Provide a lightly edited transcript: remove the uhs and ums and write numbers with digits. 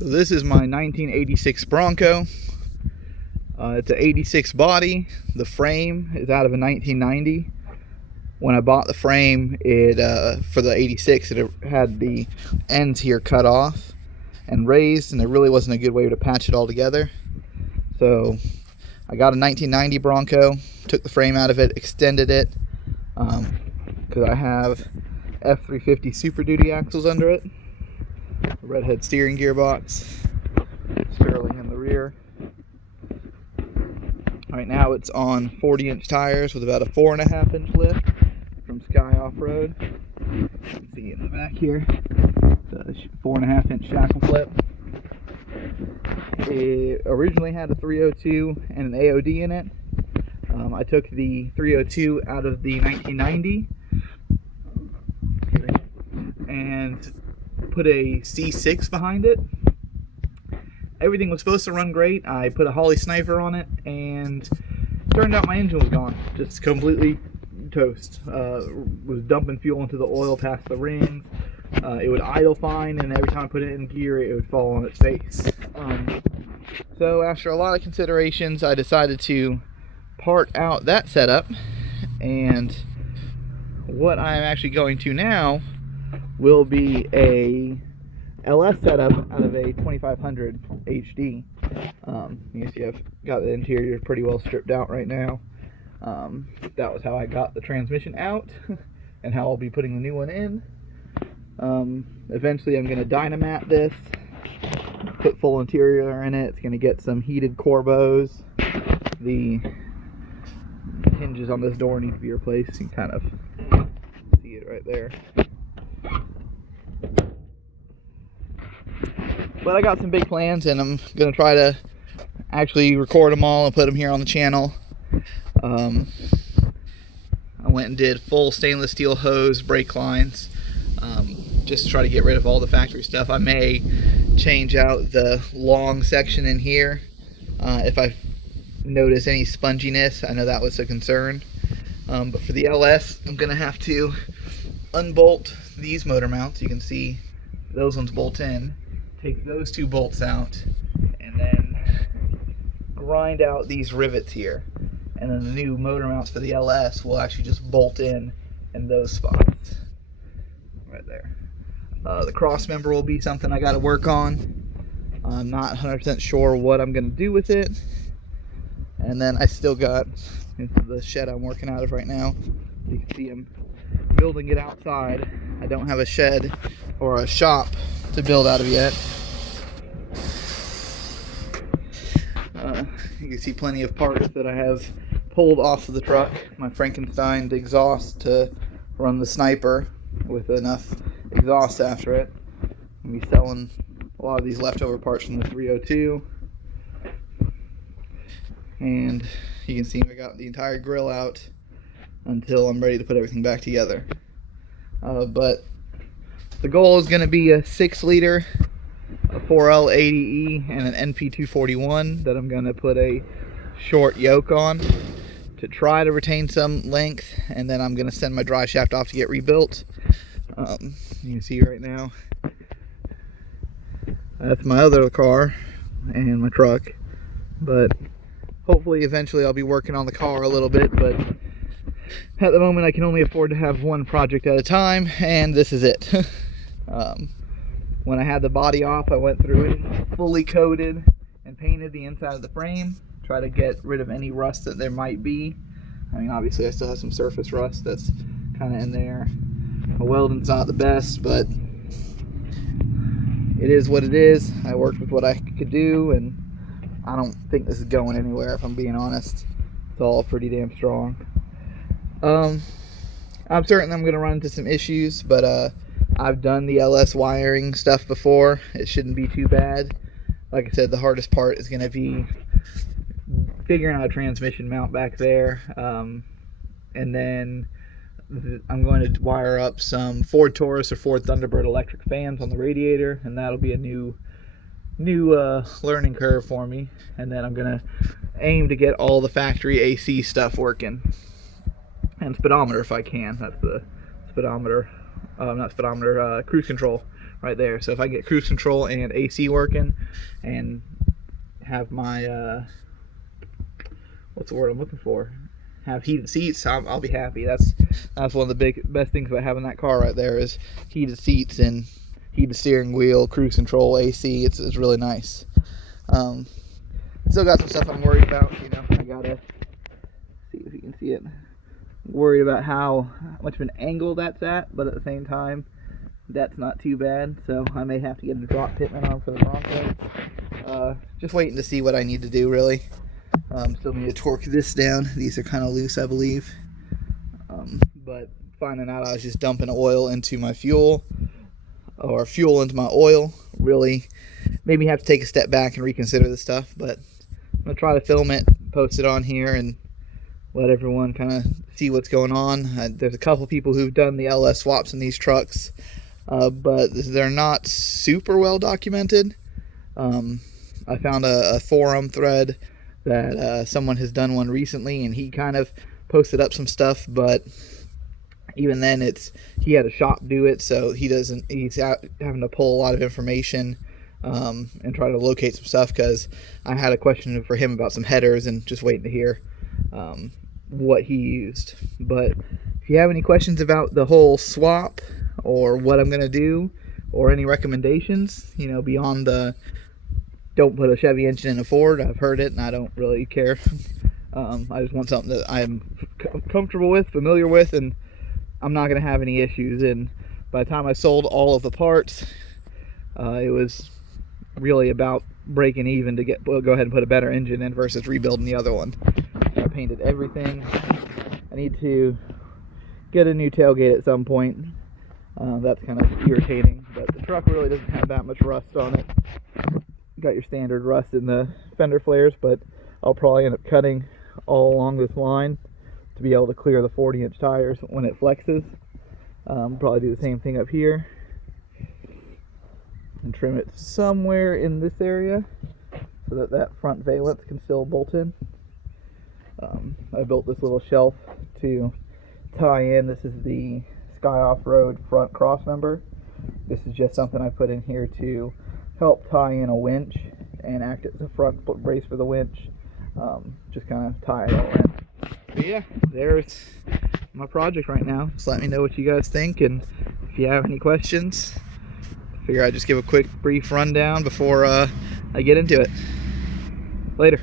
So this is my 1986 Bronco. It's an 86 body. The frame is out of a 1990. When I bought the frame, for the 86, it had the ends here cut off and raised, and there really wasn't a good way to patch it all together. So I got a 1990 Bronco, took the frame out of it, extended it, because I have F350 Super Duty axles under it. A redhead steering gearbox, Sterling in the rear. Right now it's on 40-inch tires with about a 4.5-inch lift from Sky Off-Road. You can see in the back here, the 4.5-inch shackle flip. It originally had a 302 and an AOD in it. I took the 302 out of the 1990 and put a C6 behind it. Everything was supposed to run great. I put a Holly Sniper on it, and turned out my engine was gone. Just completely toast. Was dumping fuel into the oil past the rings. It would idle fine, and every time I put it in gear, it would fall on its face. So after a lot of considerations, I decided to part out that setup, and what I'm actually going to now will be a LS setup out of a 2500 HD. You can see I've got the interior pretty well stripped out right now. That was how I got the transmission out and how I'll be putting the new one in. Eventually I'm going to dynamat this, put full interior in it. It's going to get some heated corbos. The hinges on this door need to be replaced. You can kind of see it right there. But I got some big plans, and I'm going to try to actually record them all and put them here on the channel. I went and did full stainless steel hose brake lines, just to try to get rid of all the factory stuff. I may change out the long section in here if I notice any sponginess. I know that was a concern. But for the LS, I'm going to have to unbolt these motor mounts. You can see those ones bolt in. Take those two bolts out, and then grind out these rivets here. And then the new motor mounts for the LS will actually just bolt in those spots. Right there. The cross member will be something I got to work on. I'm not 100% sure what I'm going to do with it. And then I still got the shed I'm working out of right now. You can see I'm building it outside. I don't have a shed or a shop to build out of yet. You can see plenty of parts that I have pulled off of the truck. My Frankenstein exhaust to run the Sniper with enough exhaust after it. I'm going to be selling a lot of these leftover parts from the 302. And you can see I got the entire grill out until I'm ready to put everything back together. But the goal is going to be a 6-liter, a 4L80E, and an NP241 that I'm going to put a short yoke on to try to retain some length, and then I'm going to send my dry shaft off to get rebuilt. You can see right now that's my other car and my truck, but hopefully eventually I'll be working on the car a little bit. But at the moment I can only afford to have one project at a time, and this is it. When I had the body off, I went through it, fully coated and painted the inside of the frame, try to get rid of any rust that there might be. I mean, obviously I still have some surface rust that's kind of in there. My welding's not the best, but it is what it is. I worked with what I could do, and I don't think this is going anywhere, if I'm being honest. It's all pretty damn strong. I'm certain I'm going to run into some issues, but I've done the LS wiring stuff before. It shouldn't be too bad. Like I said, the hardest part is going to be figuring out a transmission mount back there. And then I'm going to wire up some Ford Taurus or Ford Thunderbird electric fans on the radiator, and that'll be a new learning curve for me. And then I'm going to aim to get all the factory AC stuff working. And speedometer if I can. That's the speedometer, not speedometer, cruise control right there. So if I get cruise control and AC working and have my what's the word I'm looking for, have heated seats, I'll be happy. That's one of the best things about having that car right there is heated seats and heated steering wheel, cruise control, AC. It's really nice. Still got some stuff I'm worried about. You know, I gotta see if you can see it. Worried about how much of an angle that's at, but at the same time, that's not too bad. So I may have to get a drop pitman on for the Bronco. Just waiting to see what I need to do, really. Still need to torque this down. These are kind of loose, I believe. But finding out I was just dumping oil into my fuel, or fuel into my oil, really made me have to take a step back and reconsider this stuff. But I'm going to try to film it, post it on here, and let everyone kind of see what's going on. There's a couple people who've done the LS swaps in these trucks, but they're not super well documented. I found a forum thread that someone has done one recently, and he kind of posted up some stuff, but even then he had a shop do it, so he's out having to pull a lot of information and try to locate some stuff, because I had a question for him about some headers and just waiting to hear what he used. But if you have any questions about the whole swap or what I'm going to do, or any recommendations, you know, beyond the don't put a Chevy engine in a Ford, I've heard it and I don't really care. I just want something that I'm comfortable with, familiar with, and I'm not going to have any issues. And by the time I sold all of the parts, it was really about breaking even to go ahead and put a better engine in versus rebuilding the other one. I painted everything. I need to get a new tailgate at some point. That's kind of irritating, but the truck really doesn't have that much rust on it. Got your standard rust in the fender flares, but I'll probably end up cutting all along this line to be able to clear the 40-inch tires when it flexes. Probably do the same thing up here and trim it somewhere in this area so that that front valence can still bolt in. I built this little shelf to tie in. This is the Sky Off-Road front cross member. This is just something I put in here to help tie in a winch and act as a front brace for the winch. Just kind of tie it all in. But yeah, there's my project right now. Just let me know what you guys think, and if you have any questions, figure I'd just give a quick brief rundown before I get into it. Later.